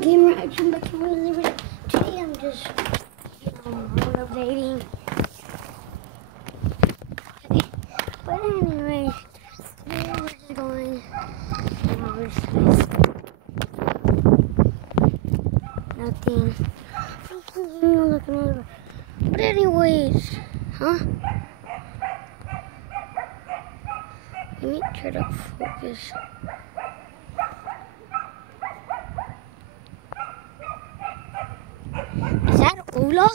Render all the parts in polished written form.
game reaction back to one of the today I'm just updating. But anyway, today we're just going nothing. Looking over. But anyways, huh? Let me try to focus. Is that Olaf?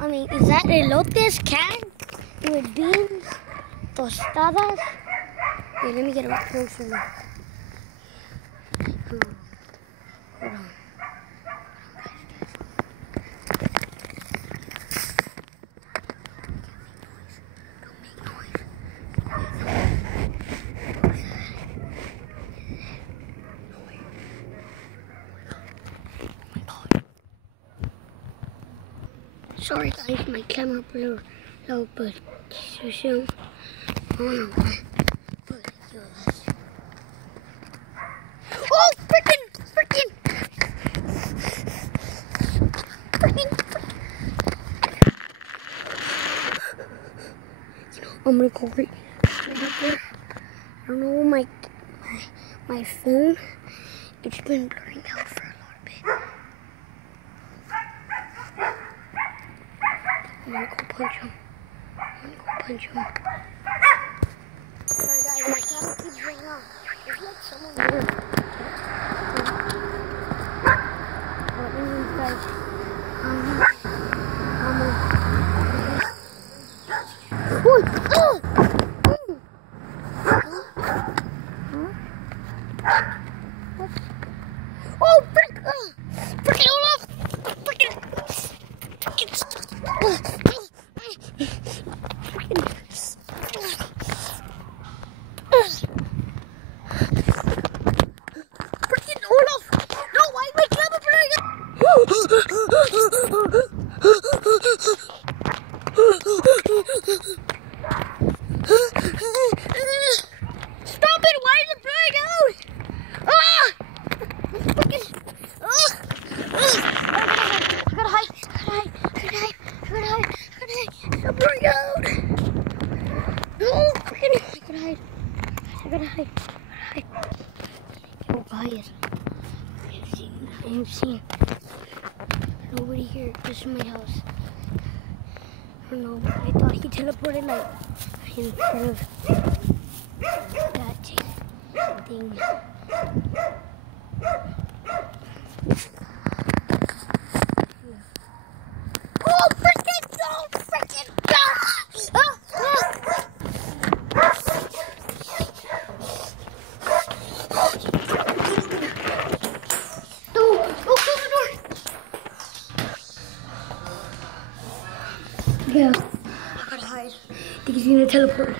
I mean, is that elotes can with beans, tostadas? Wait, let me get up closer now. Hold on. Sorry guys, my camera blew low, but too soon. I don't know why. But oh, freaking! I'm gonna go right up there. I don't know, my phone, it's been blurring out for a little bit. I'm gonna go punch him. Sorry guys, my camera keeps ringing off. There's like someone there. But anyways guys, oh, freaking Olaf! Freaking Olaf! No, why my camera Stop it! Why is it blurring out? Ah! I gotta hide. Stop blurring out. No, freaking! I gotta hide. Oh guys, I am seeing nobody here. This is my house. I don't know, but I thought he teleported like in front of that thing. Oh, freaking go! Yeah, I gotta hide. I think he's gonna teleport.